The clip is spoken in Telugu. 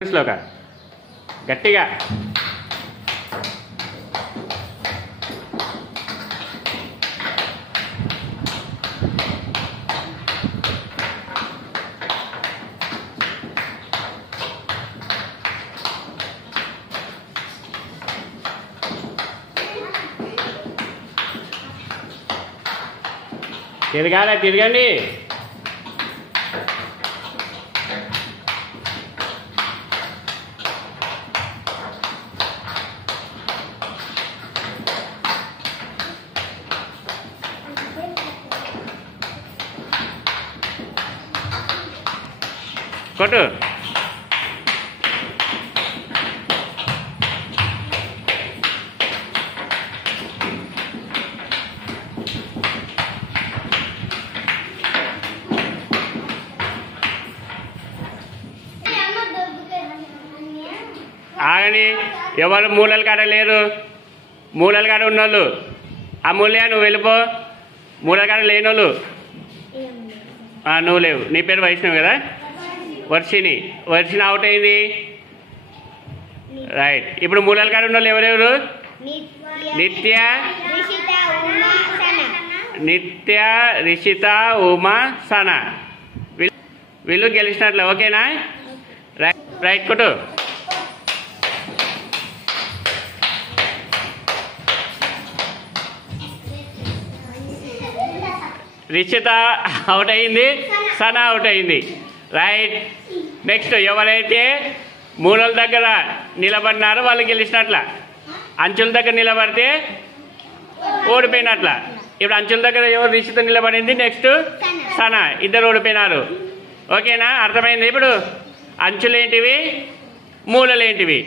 శ్లోక గట్టిగా తిరగండి కొట్టు ఆగని ఎవరు మూలల కాడ లేరు మూలల కాడ ఉన్నోళ్ళు ఆ మూల్య నువ్వు వెళ్ళిపో మూలల కాడ లేనోళ్ళు నువ్వు లేవు నీ పేరు వైష్ణవి కదా వర్షిని అవుట్ అయింది రైట్ ఇప్పుడు మూలల కాడ ఉన్నోళ్ళు ఎవరెవరు నిత్య రిషిత ఉమా సన వీళ్ళు గెలిచినట్లే ఓకేనా రైట్ కొట్టు రిషిత అవుట్ అయింది సనా అవుట్ అయింది రైట్ నెక్స్ట్ ఎవరైతే మూలల దగ్గర నిలబడినారో వాళ్ళు గెలిచినట్ల అంచుల దగ్గర నిలబడితే ఓడిపోయినట్ల ఇప్పుడు అంచుల దగ్గర ఎవరు రిషిత నిలబడింది నెక్స్ట్ సనా ఇద్దరు ఓడిపోయినారు ఓకేనా అర్థమైంది ఇప్పుడు అంచులేంటివి మూలలేంటివి